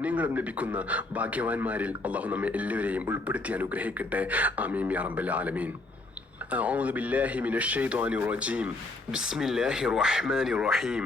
പുണ്യങ്ങളും ലഭിക്കുന്ന ഭാഗ്യവാന്മാരിൽ അള്ളാഹു നമ്മെ എല്ലാവരെയും ഉൾപ്പെടുത്തി അനുഗ്രഹിക്കട്ടെ ആമീൻ യാ റബ്ബൽ ആലമീൻ أعوذ بالله من الشيطان الرجيم بسم الله الرحمن الرحيم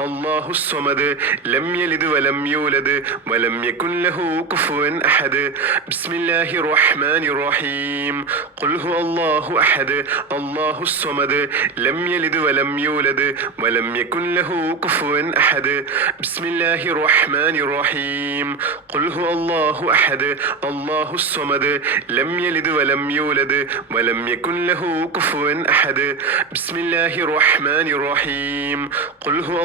الله الصمد لم يلد ولم يولد ولم يكن له كفوا أحد. بسم الله الرحمن الرحيم. قل هو الله أحد. الله الصمد لم يلد ولم يولد ولم يكن له كفوا أحد. بسم الله الرحمن الرحيم. قل هو الله أحد. الله الصمد لم يلد ولم يولد ولم يكن له كفوا أحد. بسم الله الرحمن الرحيم. قل هو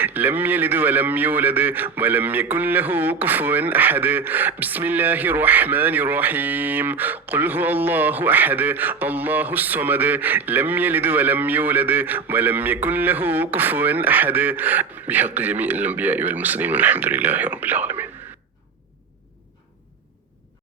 لم يلد ولم يولد ولم يكن له كفوا أحد. بسم الله الرحمن الرحيم. قل هو الله أحد الله الصمد. لم يلد ولم يولد ولم يكن له كفوا أحد. بحق جميع الأنبياء والمرسلين والحمد لله رب العالمين.